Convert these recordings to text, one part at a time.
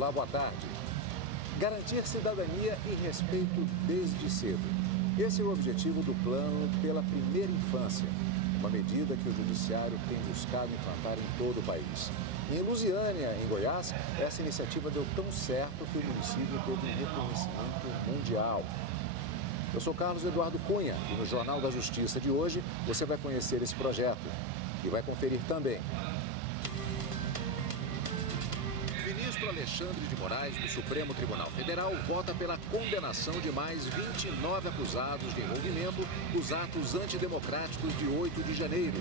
Olá, boa tarde. Garantir cidadania e respeito desde cedo. Esse é o objetivo do Plano pela Primeira Infância, uma medida que o Judiciário tem buscado implantar em todo o país. Em Lusiânia, em Goiás, essa iniciativa deu tão certo que o município teve um reconhecimento mundial. Eu sou Carlos Eduardo Cunha e no Jornal da Justiça de hoje você vai conhecer esse projeto e vai conferir também. O ministro Alexandre de Moraes, do Supremo Tribunal Federal, vota pela condenação de mais 29 acusados de envolvimento dos atos antidemocráticos de 8 de janeiro.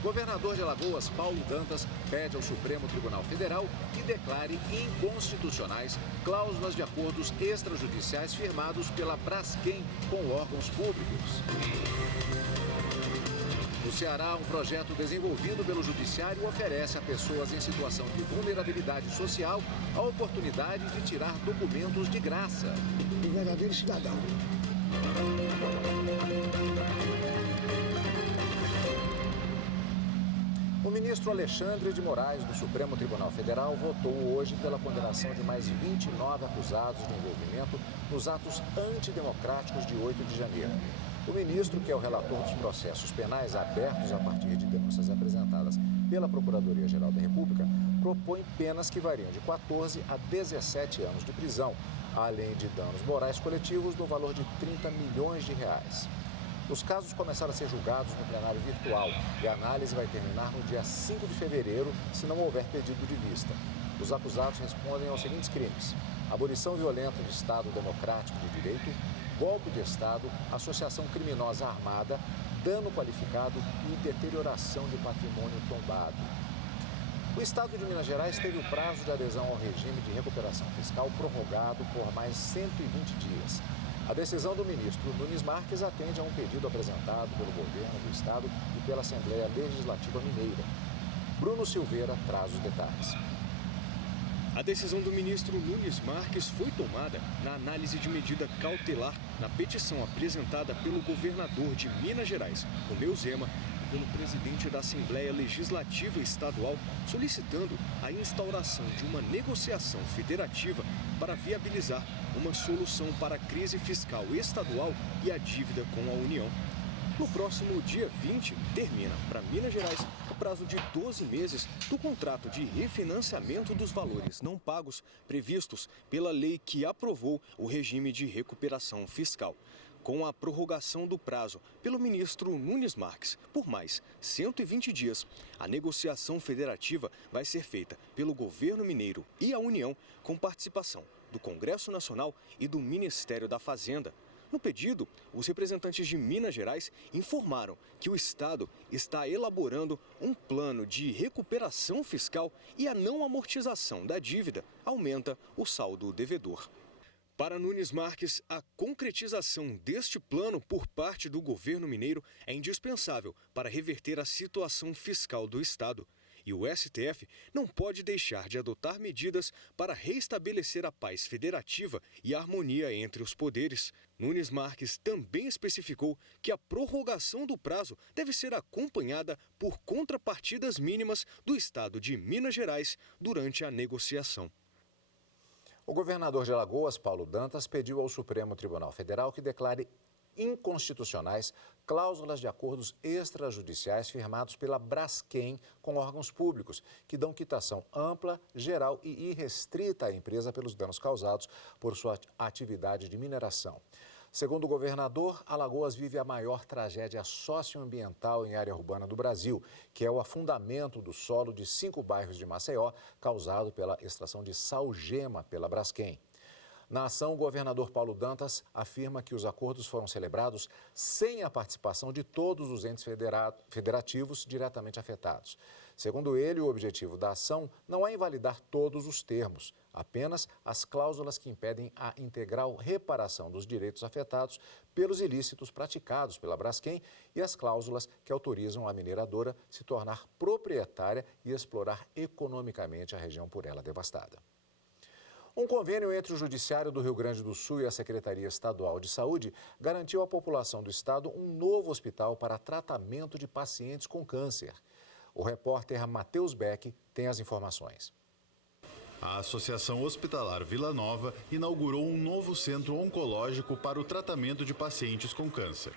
O governador de Alagoas, Paulo Dantas, pede ao Supremo Tribunal Federal que declare inconstitucionais cláusulas de acordos extrajudiciais firmados pela Braskem com órgãos públicos. No Ceará, um projeto desenvolvido pelo Judiciário oferece a pessoas em situação de vulnerabilidade social a oportunidade de tirar documentos de graça. Um verdadeiro cidadão. O ministro Alexandre de Moraes, do Supremo Tribunal Federal, votou hoje pela condenação de mais 29 acusados de envolvimento nos atos antidemocráticos de 8 de janeiro. O ministro, que é o relator dos processos penais abertos a partir de denúncias apresentadas pela Procuradoria-Geral da República, propõe penas que variam de 14 a 17 anos de prisão, além de danos morais coletivos no valor de 30 milhões de reais. Os casos começaram a ser julgados no plenário virtual e a análise vai terminar no dia 5 de fevereiro, se não houver pedido de vista. Os acusados respondem aos seguintes crimes: abolição violenta do Estado Democrático de Direito, golpe de Estado, associação criminosa armada, dano qualificado e deterioração de patrimônio tombado. O Estado de Minas Gerais teve o prazo de adesão ao regime de recuperação fiscal prorrogado por mais 120 dias. A decisão do ministro Nunes Marques atende a um pedido apresentado pelo governo do Estado e pela Assembleia Legislativa Mineira. Bruno Silveira traz os detalhes. A decisão do ministro Nunes Marques foi tomada na análise de medida cautelar na petição apresentada pelo governador de Minas Gerais, Romeu Zema, e pelo presidente da Assembleia Legislativa Estadual, solicitando a instauração de uma negociação federativa para viabilizar uma solução para a crise fiscal estadual e a dívida com a União. No próximo dia 20, termina para Minas Gerais o prazo de 12 meses do contrato de refinanciamento dos valores não pagos previstos pela lei que aprovou o regime de recuperação fiscal. Com a prorrogação do prazo pelo ministro Nunes Marques por mais 120 dias, a negociação federativa vai ser feita pelo governo mineiro e a União, com participação do Congresso Nacional e do Ministério da Fazenda. No pedido, os representantes de Minas Gerais informaram que o Estado está elaborando um plano de recuperação fiscal e a não amortização da dívida aumenta o saldo devedor. Para Nunes Marques, a concretização deste plano por parte do governo mineiro é indispensável para reverter a situação fiscal do Estado. E o STF não pode deixar de adotar medidas para reestabelecer a paz federativa e a harmonia entre os poderes. Nunes Marques também especificou que a prorrogação do prazo deve ser acompanhada por contrapartidas mínimas do Estado de Minas Gerais durante a negociação. O governador de Alagoas, Paulo Dantas, pediu ao Supremo Tribunal Federal que declare inconstitucionais cláusulas de acordos extrajudiciais firmados pela Braskem com órgãos públicos, que dão quitação ampla, geral e irrestrita à empresa pelos danos causados por sua atividade de mineração. Segundo o governador, Alagoas vive a maior tragédia socioambiental em área urbana do Brasil, que é o afundamento do solo de 5 bairros de Maceió, causado pela extração de salgema pela Braskem. Na ação, o governador Paulo Dantas afirma que os acordos foram celebrados sem a participação de todos os entes federativos diretamente afetados. Segundo ele, o objetivo da ação não é invalidar todos os termos, apenas as cláusulas que impedem a integral reparação dos direitos afetados pelos ilícitos praticados pela Braskem e as cláusulas que autorizam a mineradora se tornar proprietária e explorar economicamente a região por ela devastada. Um convênio entre o Judiciário do Rio Grande do Sul e a Secretaria Estadual de Saúde garantiu à população do estado um novo hospital para tratamento de pacientes com câncer. O repórter Matheus Beck tem as informações. A Associação Hospitalar Vila Nova inaugurou um novo centro oncológico para o tratamento de pacientes com câncer.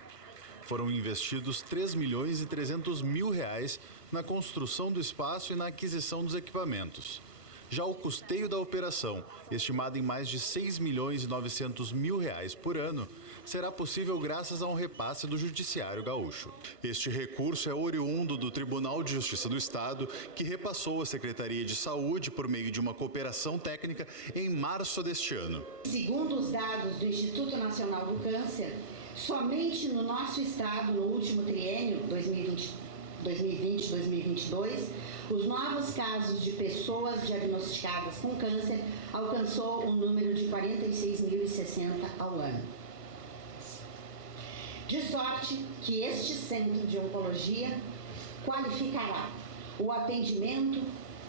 Foram investidos R$ 3.300.000 na construção do espaço e na aquisição dos equipamentos. Já o custeio da operação, estimado em mais de R$ 6.900.000 por ano, será possível graças a um repasse do Judiciário Gaúcho. Este recurso é oriundo do Tribunal de Justiça do Estado, que repassou à Secretaria de Saúde por meio de uma cooperação técnica em março deste ano. Segundo os dados do Instituto Nacional do Câncer, somente no nosso estado, no último triênio, 2020-2022, os novos casos de pessoas diagnosticadas com câncer alcançou um número de 46.060 ao ano. De sorte que este centro de oncologia qualificará o atendimento,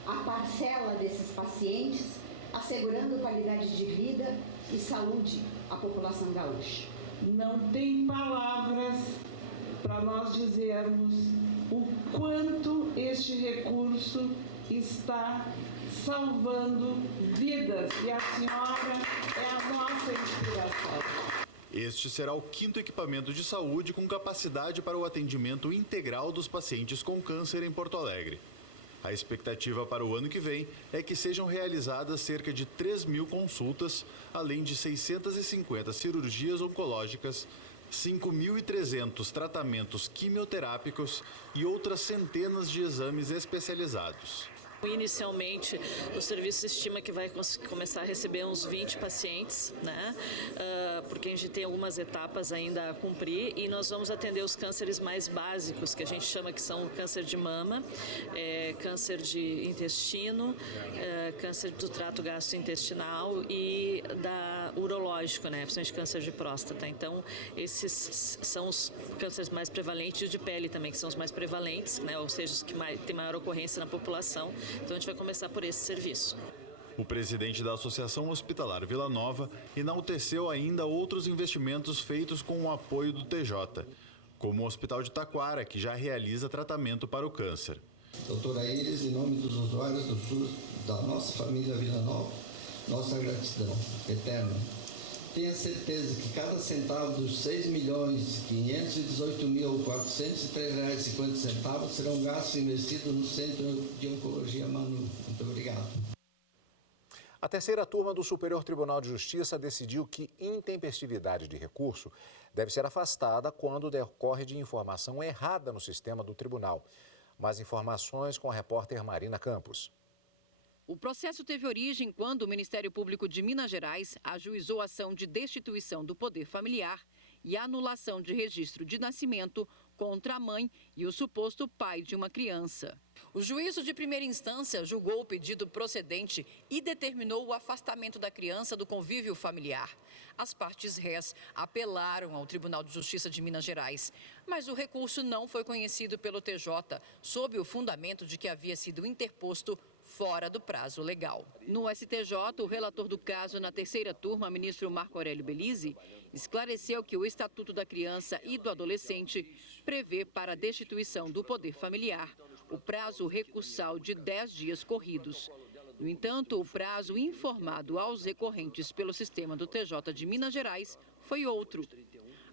a parcela desses pacientes, assegurando qualidade de vida e saúde à população gaúcha. Não tem palavras para nós dizermos o quanto este recurso está salvando vidas, e a senhora é a nossa inspiração. Este será o 5º equipamento de saúde com capacidade para o atendimento integral dos pacientes com câncer em Porto Alegre. A expectativa para o ano que vem é que sejam realizadas cerca de 3.000 consultas, além de 650 cirurgias oncológicas, 5.300 tratamentos quimioterápicos e outras centenas de exames especializados. Inicialmente, o serviço estima que vai começar a receber uns 20 pacientes, né? Porque a gente tem algumas etapas ainda a cumprir, e nós vamos atender os cânceres mais básicos, que a gente chama que são câncer de mama, câncer de intestino, câncer do trato gastrointestinal e urológico, né? Principalmente câncer de próstata. Então, esses são os cânceres mais prevalentes, e de pele também, que são os mais prevalentes, né? Ou seja, os que têm maior ocorrência na população. Então, a gente vai começar por esse serviço. O presidente da Associação Hospitalar Vila Nova enalteceu ainda outros investimentos feitos com o apoio do TJ, como o Hospital de Taquara, que já realiza tratamento para o câncer. Doutora Iris, em nome dos usuários do SUS, da nossa família Vila Nova, nossa gratidão eterna. Tenha certeza que cada centavo dos R$ 6.518.403,50 serão gastos e investidos no Centro de Oncologia Manu. Muito obrigado. A terceira turma do Superior Tribunal de Justiça decidiu que intempestividade de recurso deve ser afastada quando decorre de informação errada no sistema do tribunal. Mais informações com a repórter Marina Campos. O processo teve origem quando o Ministério Público de Minas Gerais ajuizou ação de destituição do poder familiar e anulação de registro de nascimento contra a mãe e o suposto pai de uma criança. O juízo de primeira instância julgou o pedido procedente e determinou o afastamento da criança do convívio familiar. As partes rés apelaram ao Tribunal de Justiça de Minas Gerais, mas o recurso não foi conhecido pelo TJ, sob o fundamento de que havia sido interposto fora do prazo legal. No STJ, o relator do caso na terceira turma, ministro Marco Aurélio Belize, esclareceu que o Estatuto da Criança e do Adolescente prevê para a destituição do poder familiar o prazo recursal de 10 dias corridos. No entanto, o prazo informado aos recorrentes pelo sistema do TJ de Minas Gerais foi outro.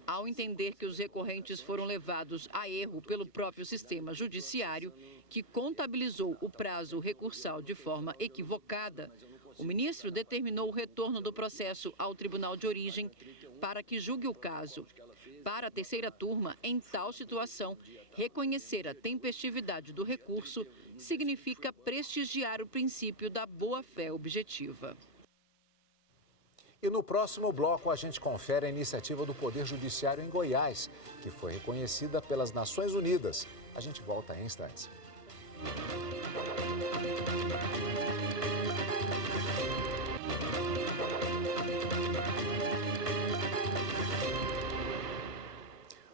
Ao entender que os recorrentes foram levados a erro pelo próprio sistema judiciário, que contabilizou o prazo recursal de forma equivocada, o ministro determinou o retorno do processo ao tribunal de origem para que julgue o caso. Para a terceira turma, em tal situação, reconhecer a tempestividade do recurso significa prestigiar o princípio da boa-fé objetiva. E no próximo bloco a gente confere a iniciativa do Poder Judiciário em Goiás, que foi reconhecida pelas Nações Unidas. A gente volta em instantes.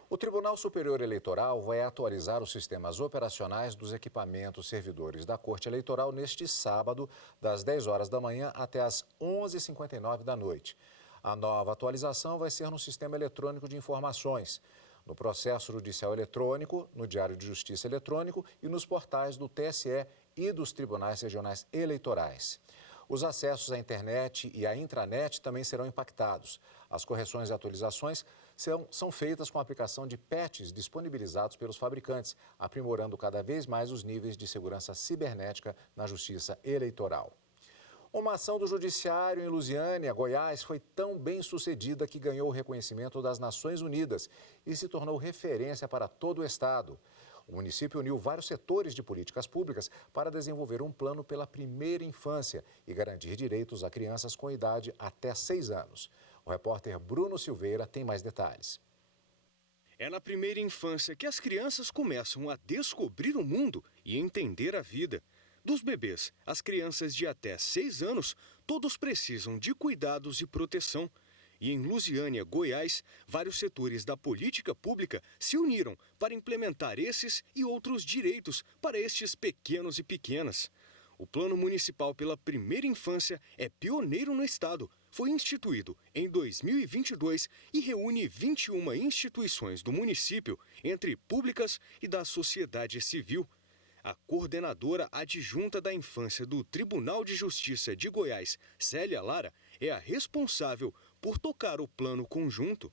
O Tribunal Superior Eleitoral vai atualizar os sistemas operacionais dos equipamentos servidores da Corte Eleitoral neste sábado, das 10 horas da manhã até as 11h59 da noite. A nova atualização vai ser no Sistema Eletrônico de Informações. no processo judicial eletrônico, no Diário de Justiça eletrônico e nos portais do TSE e dos tribunais regionais eleitorais. Os acessos à internet e à intranet também serão impactados. As correções e atualizações são feitas com a aplicação de patches disponibilizados pelos fabricantes, aprimorando cada vez mais os níveis de segurança cibernética na justiça eleitoral. Uma ação do Judiciário em Lusiânia, Goiás, foi tão bem sucedida que ganhou o reconhecimento das Nações Unidas e se tornou referência para todo o estado. O município uniu vários setores de políticas públicas para desenvolver um plano pela primeira infância e garantir direitos a crianças com idade até 6 anos. O repórter Bruno Silveira tem mais detalhes. É na primeira infância que as crianças começam a descobrir o mundo e entender a vida. Dos bebês às crianças de até 6 anos, todos precisam de cuidados e proteção. E em Lusiânia, Goiás, vários setores da política pública se uniram para implementar esses e outros direitos para estes pequenos e pequenas. O Plano Municipal pela Primeira Infância é pioneiro no estado. Foi instituído em 2022 e reúne 21 instituições do município, entre públicas e da sociedade civil. A coordenadora adjunta da infância do Tribunal de Justiça de Goiás, Célia Lara, é a responsável por tocar o plano conjunto.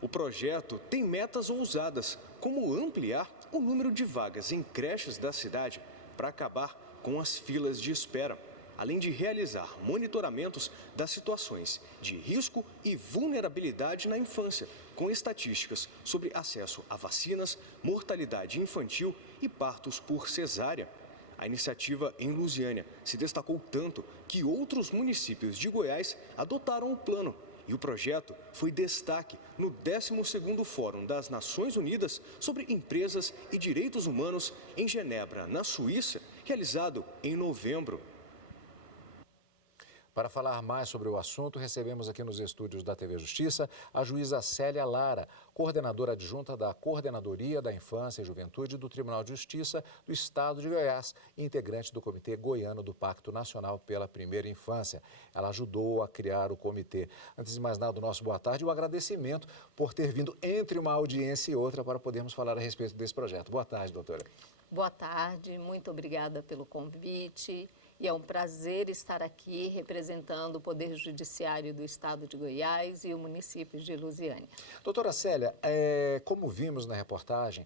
O projeto tem metas ousadas, como ampliar o número de vagas em creches da cidade para acabar com as filas de espera, além de realizar monitoramentos das situações de risco e vulnerabilidade na infância, com estatísticas sobre acesso a vacinas, mortalidade infantil e partos por cesárea. A iniciativa em Lusiânia se destacou tanto que outros municípios de Goiás adotaram o plano. E o projeto foi destaque no 12º Fórum das Nações Unidas sobre Empresas e Direitos Humanos em Genebra, na Suíça, realizado em novembro. Para falar mais sobre o assunto, recebemos aqui nos estúdios da TV Justiça a juíza Célia Lara, coordenadora adjunta da Coordenadoria da Infância e Juventude do Tribunal de Justiça do Estado de Goiás e integrante do Comitê Goiano do Pacto Nacional pela Primeira Infância. Ela ajudou a criar o comitê. Antes de mais nada, o nosso boa tarde e o agradecimento por ter vindo entre uma audiência e outra para podermos falar a respeito desse projeto. Boa tarde, doutora. Boa tarde, muito obrigada pelo convite. E é um prazer estar aqui representando o Poder Judiciário do Estado de Goiás e o município de Lusiânia. Doutora Célia, como vimos na reportagem,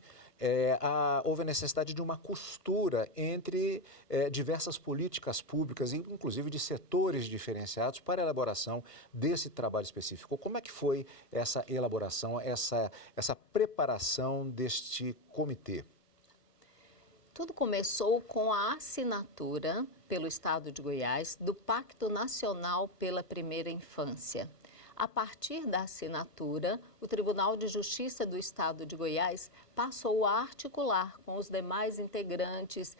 houve a necessidade de uma costura entre diversas políticas públicas, inclusive de setores diferenciados, para a elaboração desse trabalho específico. Como é que foi essa elaboração, essa preparação deste comitê? Tudo começou com a assinatura pelo Estado de Goiás do Pacto Nacional pela Primeira Infância. A partir da assinatura, o Tribunal de Justiça do Estado de Goiás passou a articular com os demais integrantes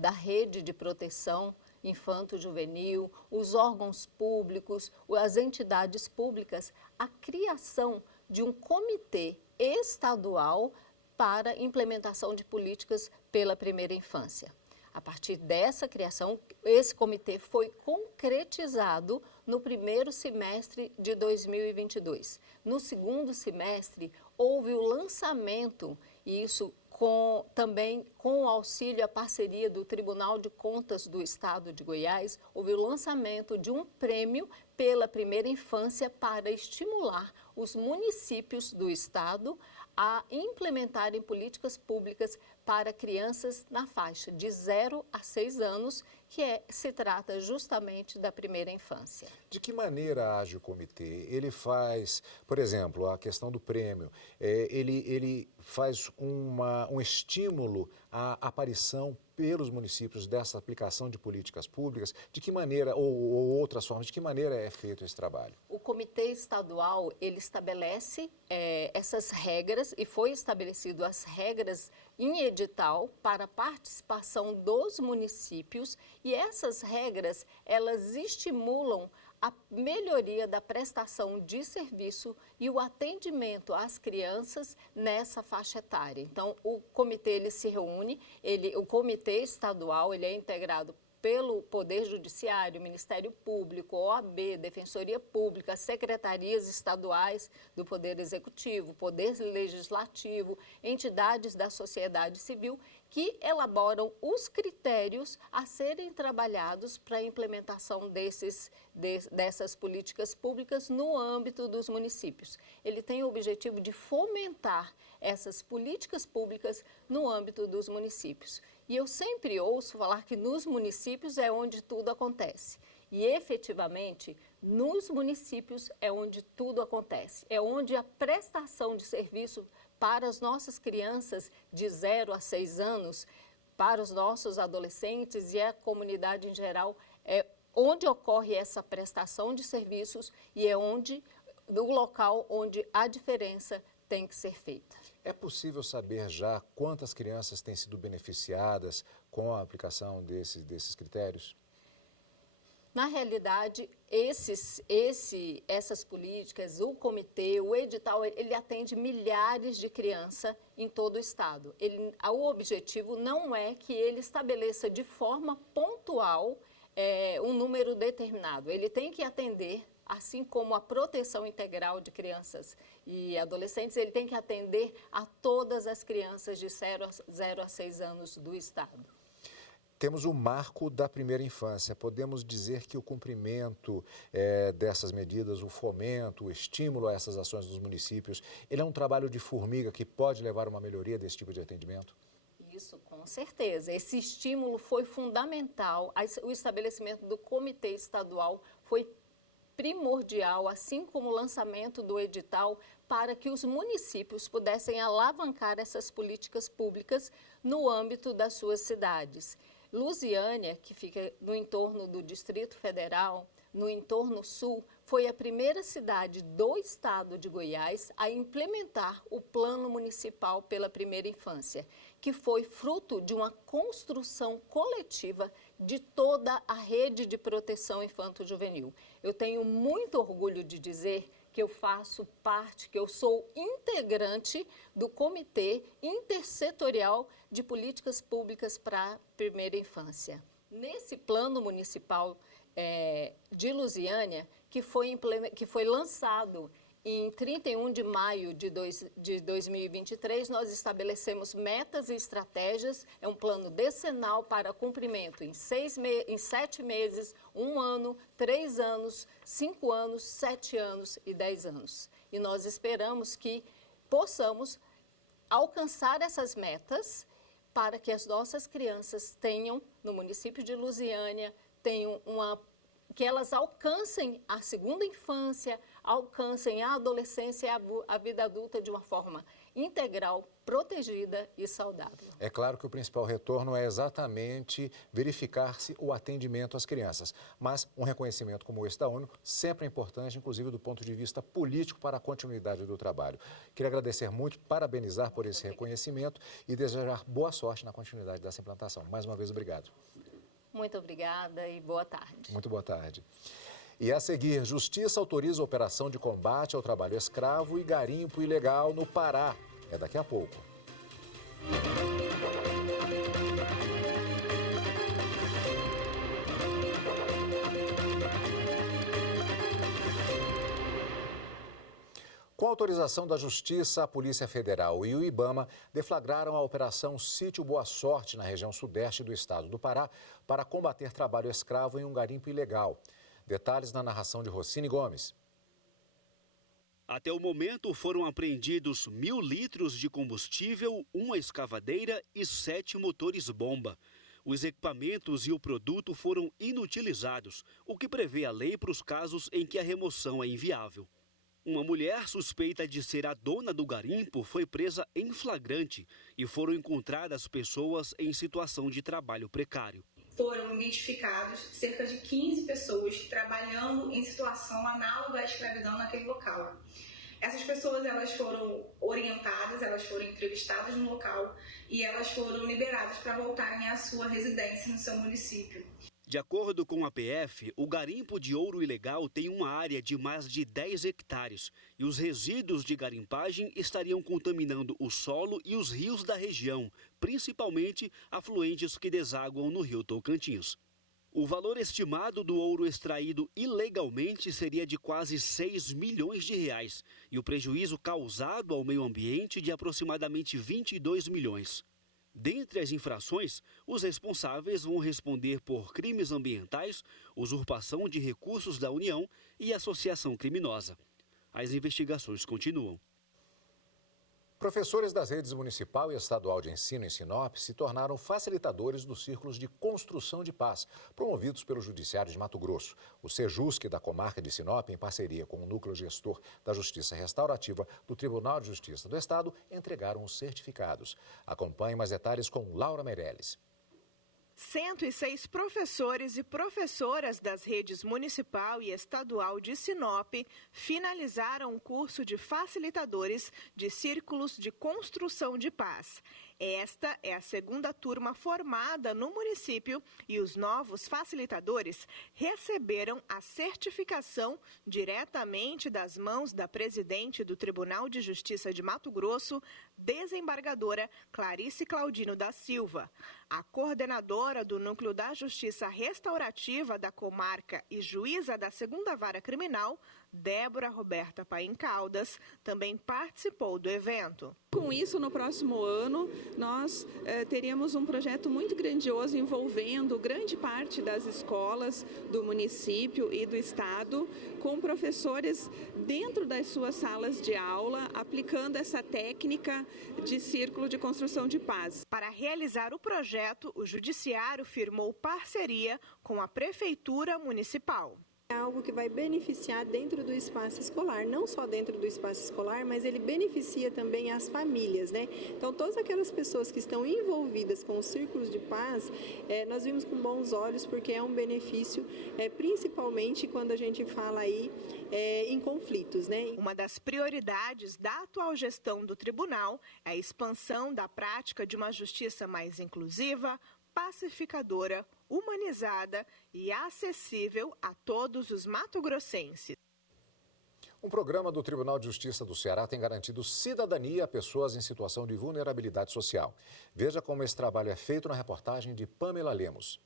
da rede de proteção infanto-juvenil, os órgãos públicos, as entidades públicas, a criação de um comitê estadual para implementação de políticas pela primeira infância. A partir dessa criação, esse comitê foi concretizado no primeiro semestre de 2022. No segundo semestre, houve o lançamento, e isso também com o auxílio e a parceria do Tribunal de Contas do Estado de Goiás, houve o lançamento de um prêmio pela primeira infância para estimular os municípios do Estado a implementarem políticas públicas para crianças na faixa de 0 a 6 anos, que se trata justamente da primeira infância. De que maneira age o comitê? Ele faz, por exemplo, a questão do prêmio, ele faz um estímulo à aparição pelos municípios dessa aplicação de políticas públicas? De que maneira, ou outras formas, de que maneira é feito esse trabalho? O comitê estadual, ele estabelece essas regras, e foi estabelecido as regras em edital para a participação dos municípios, e essas regras, elas estimulam a melhoria da prestação de serviço e o atendimento às crianças nessa faixa etária. Então, o comitê ele se reúne, o comitê estadual ele é integrado pelo Poder Judiciário, Ministério Público, OAB, Defensoria Pública, secretarias estaduais do Poder Executivo, Poder Legislativo, entidades da sociedade civil, que elaboram os critérios a serem trabalhados para a implementação dessas políticas públicas no âmbito dos municípios. Ele tem o objetivo de fomentar essas políticas públicas no âmbito dos municípios. E eu sempre ouço falar que nos municípios é onde tudo acontece. E, efetivamente, nos municípios é onde tudo acontece. É onde a prestação de serviço para as nossas crianças de 0 a 6 anos, para os nossos adolescentes e a comunidade em geral, é onde ocorre essa prestação de serviços e é o local onde a diferença tem que ser feita. É possível saber já quantas crianças têm sido beneficiadas com a aplicação desses critérios? Na realidade, essas políticas, o comitê, o edital, ele atende milhares de crianças em todo o estado. O objetivo não é que ele estabeleça de forma pontual um número determinado. Ele tem que atender, assim como a proteção integral de crianças e adolescentes, ele tem que atender a todas as crianças de 0 a 6 anos do estado. Temos o marco da primeira infância. Podemos dizer que o cumprimento dessas medidas, o fomento, o estímulo a essas ações dos municípios, ele é um trabalho de formiga que pode levar a uma melhoria desse tipo de atendimento? Isso, com certeza. Esse estímulo foi fundamental. O estabelecimento do comitê estadual foi primordial, assim como o lançamento do edital, para que os municípios pudessem alavancar essas políticas públicas no âmbito das suas cidades. Lusiânia, que fica no entorno do Distrito Federal, no entorno sul, foi a primeira cidade do estado de Goiás a implementar o Plano Municipal pela Primeira Infância, que foi fruto de uma construção coletiva de toda a rede de proteção infanto-juvenil. Eu tenho muito orgulho de dizer que eu faço parte, que eu sou integrante do Comitê Intersetorial de Políticas Públicas para a Primeira Infância. Nesse Plano Municipal de Lusiânia, que foi lançado em 31 de maio de 2023, nós estabelecemos metas e estratégias, é um plano decenal para cumprimento em 7 meses, 1 ano, 3 anos, 5 anos, 7 anos e 10 anos. E nós esperamos que possamos alcançar essas metas para que as nossas crianças tenham, no município de Lusiânia, que elas alcancem a segunda infância, alcancem a adolescência e a vida adulta de uma forma integral, protegida e saudável. É claro que o principal retorno é exatamente verificar-se o atendimento às crianças, mas um reconhecimento como esse da ONU sempre é importante, inclusive do ponto de vista político, para a continuidade do trabalho. Queria agradecer muito, parabenizar por esse reconhecimento e desejar boa sorte na continuidade dessa implantação. Mais uma vez, obrigado. Muito obrigada e boa tarde. Muito boa tarde. E a seguir, Justiça autoriza a operação de combate ao trabalho escravo e garimpo ilegal no Pará. É daqui a pouco. Com autorização da Justiça, a Polícia Federal e o IBAMA deflagraram a Operação Sítio Boa Sorte na região sudeste do estado do Pará para combater trabalho escravo em um garimpo ilegal. Detalhes na narração de Rocine Gomes. Até o momento foram apreendidos 1.000 litros de combustível, uma escavadeira e 7 motores-bomba. Os equipamentos e o produto foram inutilizados, o que prevê a lei para os casos em que a remoção é inviável. Uma mulher suspeita de ser a dona do garimpo foi presa em flagrante e foram encontradas pessoas em situação de trabalho precário. Foram identificados cerca de 15 pessoas trabalhando em situação análoga à escravidão naquele local. Essas pessoas elas foram orientadas, elas foram entrevistadas no local e elas foram liberadas para voltarem à sua residência no seu município. De acordo com a PF, o garimpo de ouro ilegal tem uma área de mais de 10 hectares e os resíduos de garimpagem estariam contaminando o solo e os rios da região, principalmente afluentes que desaguam no rio Tocantins. O valor estimado do ouro extraído ilegalmente seria de quase 6 milhões de reais e o prejuízo causado ao meio ambiente de aproximadamente 22 milhões. Dentre as infrações, os responsáveis vão responder por crimes ambientais, usurpação de recursos da União e associação criminosa. As investigações continuam. Professores das redes municipal e estadual de ensino em Sinop se tornaram facilitadores dos círculos de construção de paz, promovidos pelo Judiciário de Mato Grosso. O Sejusc da comarca de Sinop, em parceria com o Núcleo Gestor da Justiça Restaurativa do Tribunal de Justiça do Estado, entregaram os certificados. Acompanhe mais detalhes com Laura Meirelles. 106 professores e professoras das redes municipal e estadual de Sinop finalizaram o curso de facilitadores de círculos de construção de paz. Esta é a segunda turma formada no município e os novos facilitadores receberam a certificação diretamente das mãos da presidente do Tribunal de Justiça de Mato Grosso, desembargadora Clarice Claudino da Silva. A coordenadora do Núcleo da Justiça Restaurativa da comarca e juíza da 2ª Vara Criminal, Débora Roberta Paim Caldas, também participou do evento. Com isso, no próximo ano, nós teríamos um projeto muito grandioso envolvendo grande parte das escolas do município e do estado, com professores dentro das suas salas de aula, aplicando essa técnica de círculo de construção de paz. Para realizar o projeto, o Judiciário firmou parceria com a Prefeitura Municipal. É algo que vai beneficiar dentro do espaço escolar, não só dentro do espaço escolar, mas ele beneficia também as famílias, né? Então, todas aquelas pessoas que estão envolvidas com os círculos de paz, nós vimos com bons olhos, porque é um benefício, principalmente quando a gente fala aí em conflitos, né? Uma das prioridades da atual gestão do tribunal é a expansão da prática de uma justiça mais inclusiva, pacificadora, humanizada e acessível a todos os mato-grossenses. Um programa do Tribunal de Justiça do Ceará tem garantido cidadania a pessoas em situação de vulnerabilidade social. Veja como esse trabalho é feito na reportagem de Pamela Lemos.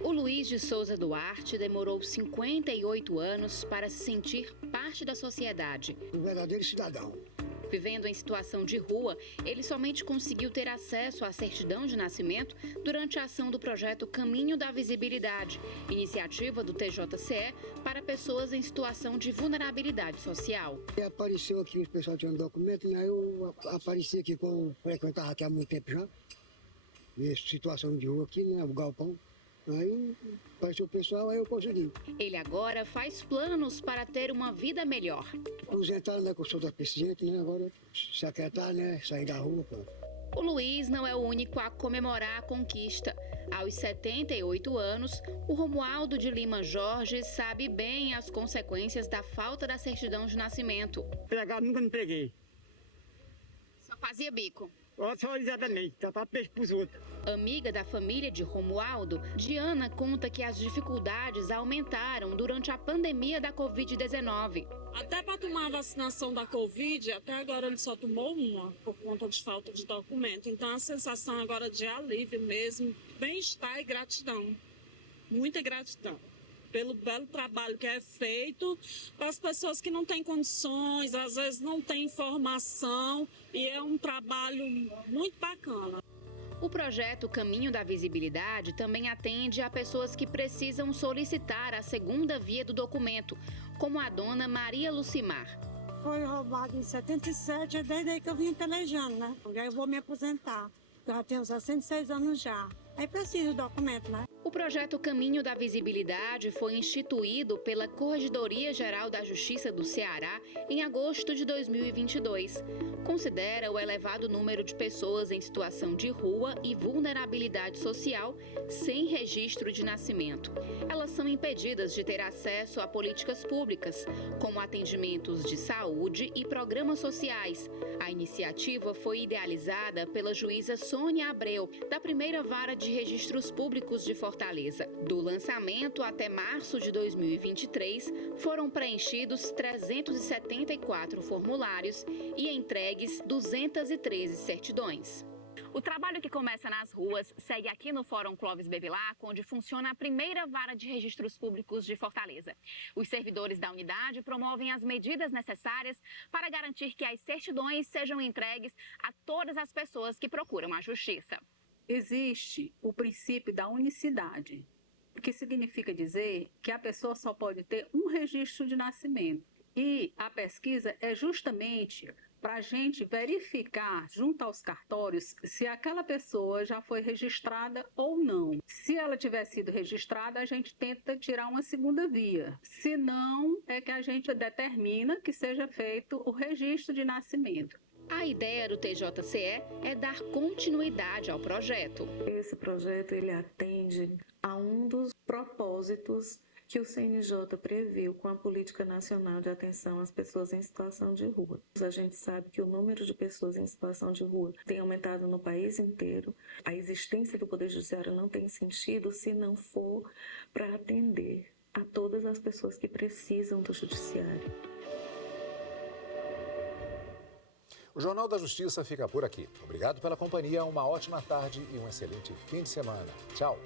O Luiz de Souza Duarte demorou 58 anos para se sentir parte da sociedade. Um verdadeiro cidadão. Vivendo em situação de rua, ele somente conseguiu ter acesso à certidão de nascimento durante a ação do projeto Caminho da Visibilidade, iniciativa do TJCE para pessoas em situação de vulnerabilidade social. Apareceu aqui, o pessoal tinha um documento, né? Eu apareci aqui, frequentava aqui há muito tempo já, nessa situação de rua aqui, né? O galpão. Aí apareceu o pessoal, aí eu consegui. Ele agora faz planos para ter uma vida melhor. Aposentado, né, que eu sou da presidente, né, agora secretário, né, sair da rua, pô. O Luiz não é o único a comemorar a conquista. Aos 78 anos, o Romualdo de Lima Jorge sabe bem as consequências da falta da certidão de nascimento. Pregado nunca me preguei. Só fazia bico. Só exatamente, tapar peixe pros outros. Amiga da família de Romualdo, Diana conta que as dificuldades aumentaram durante a pandemia da Covid-19. Até para tomar a vacinação da Covid, até agora ele só tomou uma, por conta de falta de documento. Então a sensação agora de alívio mesmo, bem-estar e gratidão. Muita gratidão pelo belo trabalho que é feito para as pessoas que não têm condições, às vezes não têm informação, e é um trabalho muito bacana. O projeto Caminho da Visibilidade também atende a pessoas que precisam solicitar a segunda via do documento, como a dona Maria Lucimar. Foi roubado em 77, desde aí que eu vim pelejando, né? Já eu vou me aposentar, eu já tenho 66 anos já. Aí preciso do documento, né? O projeto Caminho da Visibilidade foi instituído pela Corregedoria Geral da Justiça do Ceará em agosto de 2022. Considera o elevado número de pessoas em situação de rua e vulnerabilidade social sem registro de nascimento. Elas são impedidas de ter acesso a políticas públicas, como atendimentos de saúde e programas sociais. A iniciativa foi idealizada pela juíza Sônia Abreu, da 1ª Vara de Registros Públicos de Fortaleza. Do lançamento até março de 2023, foram preenchidos 374 formulários e entregues 213 certidões. O trabalho que começa nas ruas segue aqui no Fórum Clóvis Bevilacqua, onde funciona a primeira vara de registros públicos de Fortaleza. Os servidores da unidade promovem as medidas necessárias para garantir que as certidões sejam entregues a todas as pessoas que procuram a justiça. Existe o princípio da unicidade, o que significa dizer que a pessoa só pode ter um registro de nascimento. E a pesquisa é justamente para a gente verificar junto aos cartórios se aquela pessoa já foi registrada ou não. Se ela tiver sido registrada, a gente tenta tirar uma segunda via. Se não, é que a gente determina que seja feito o registro de nascimento. A ideia do TJCE é dar continuidade ao projeto. Esse projeto ele atende a um dos propósitos que o CNJ previu com a Política Nacional de Atenção às Pessoas em Situação de Rua. A gente sabe que o número de pessoas em situação de rua tem aumentado no país inteiro. A existência do Poder Judiciário não tem sentido se não for para atender a todas as pessoas que precisam do Judiciário. O Jornal da Justiça fica por aqui. Obrigado pela companhia, uma ótima tarde e um excelente fim de semana. Tchau!